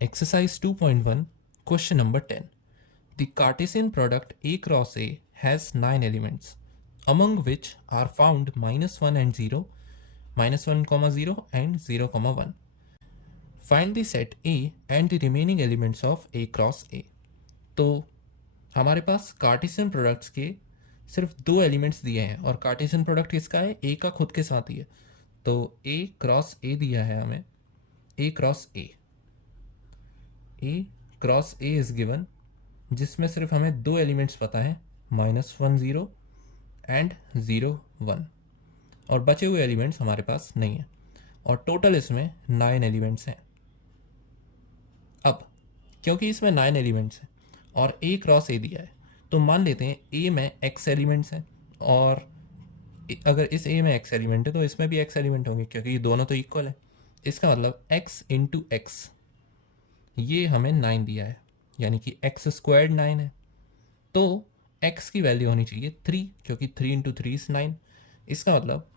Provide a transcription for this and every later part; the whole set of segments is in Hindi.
Exercise 2.1, question number 10. The Cartesian product A cross A has 9 elements, among which are found -1 and 0, -1, 0 and 0, 1. Find the set A and the remaining elements of A cross A. तो हमारे पास कार्टेशियन प्रोडक्ट्स के सिर्फ 2 एलिमेंट्स दिए हैं और कार्टेशियन प्रोडक्ट किसका है? ए का खुद के साथ ही है। तो ए क्रॉस ए दिया है हमें, ए क्रॉस ए इज गिवन, जिसमें सिर्फ हमें 2 एलिमेंट्स पता है, -1 0 एंड 0 1, और बचे हुए एलिमेंट्स हमारे पास नहीं है, और टोटल इसमें 9 एलिमेंट्स हैं। अब क्योंकि इसमें 9 एलिमेंट्स हैं और ए क्रॉस ए दिया है, तो मान लेते हैं ए में x एलिमेंट्स हैं, और अगर इस ए में x एलिमेंट है तो इसमें भी x एलिमेंट होंगे, क्योंकि ये दोनों तो इक्वल है। इसका मतलब x इंटू एक्स, ये हमें 9 दिया है, यानी कि x स्क्वायर्ड 9 है। तो x की वैल्यू होनी चाहिए 3, क्योंकि 3 इंटू 3 इज 9। इसका मतलब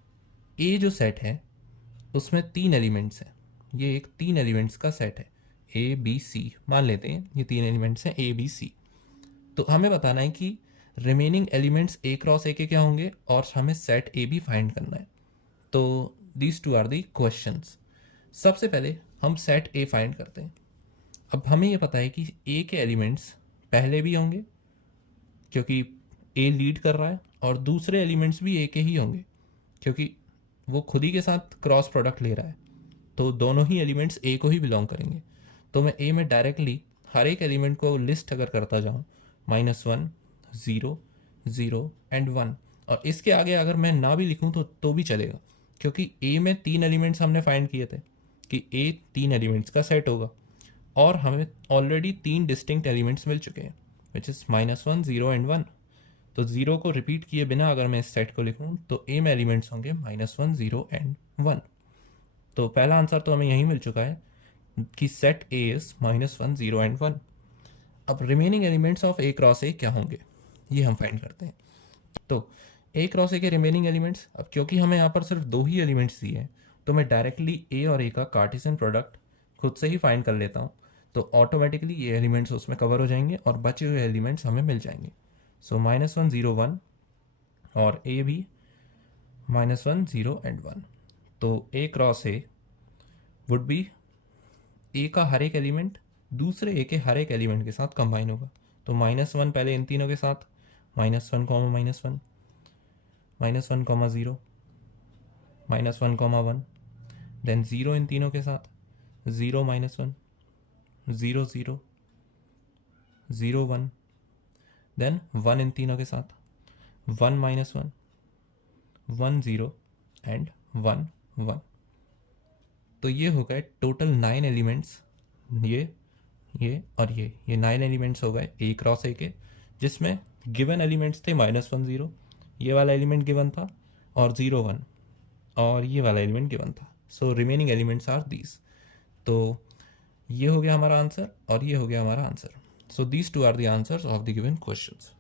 a जो सेट है उसमें 3 एलिमेंट्स हैं, ये एक 3 एलिमेंट्स का सेट है, ए बी सी मान लेते हैं, ये 3 एलिमेंट्स हैं ए बी सी। तो हमें बताना है कि रिमेनिंग एलिमेंट्स ए क्रॉस ए के क्या होंगे, और हमें सेट ए भी फाइंड करना है। तो these two are the questions. सबसे पहले हम सेट ए फाइंड करते हैं। अब हमें ये पता है कि ए के एलिमेंट्स पहले भी होंगे, क्योंकि ए लीड कर रहा है, और दूसरे एलिमेंट्स भी ए के ही होंगे, क्योंकि वो खुद ही के साथ क्रॉस प्रोडक्ट ले रहा है, तो दोनों ही एलिमेंट्स ए को ही बिलोंग करेंगे। तो मैं ए में डायरेक्टली हर एक एलिमेंट को लिस्ट अगर करता जाऊँ, -1 0 0 एंड 1, और इसके आगे अगर मैं ना भी लिखूँ तो भी चलेगा, क्योंकि ए में 3 एलिमेंट्स हमने फाइंड किए थे कि ए 3 एलिमेंट्स का सेट होगा, और हमें ऑलरेडी 3 डिस्टिंक्ट एलिमेंट्स मिल चुके हैं, विच इज़ -1 0 एंड 1। तो 0 को रिपीट किए बिना अगर मैं इस सेट को लिखूँ तो ए में एलिमेंट्स होंगे -1 0 एंड 1। तो पहला आंसर तो हमें यही मिल चुका है कि सेट ए इज -1 0 एंड 1। अब remaining elements of A cross ए क्या होंगे, ये हम फाइंड करते हैं। तो ए क्रॉस ए के रिमेनिंग एलिमेंट्स, अब क्योंकि हमें यहाँ पर सिर्फ 2 ही एलिमेंट्स दिए हैं, तो मैं डायरेक्टली ए और ए का कार्टेशियन प्रोडक्ट खुद से ही फाइंड कर लेता हूँ। तो ऑटोमेटिकली ये एलिमेंट्स उसमें कवर हो जाएंगे और बचे हुए एलिमेंट्स हमें मिल जाएंगे। सो -1 0 1 और ए भी -1 0 एंड 1। तो ए क्रॉस ए वुड बी ए का हर एक एलिमेंट दूसरे ए के हर एक एलिमेंट के साथ कंबाइन होगा। तो -1 पहले इन तीनों के साथ, -1 -1 -1 0 -1 1, देन 0 इन तीनों के साथ, 0 -1 0 0 0 1, देन 1 इन तीनों के साथ, 1 -1 1 0 एंड 1 1। तो ये हो गए टोटल 9 एलिमेंट्स, ये और ये 9 एलिमेंट्स हो गए ए क्रॉस ए के, जिसमें गिवन एलिमेंट्स थे -1 0, ये वाला एलिमेंट गिवन था, और 0 1, और ये वाला एलिमेंट गिवन था। So remaining elements are these. तो ये हो गया हमारा आंसर और ये हो गया हमारा answer. So these two are the answers of the given questions.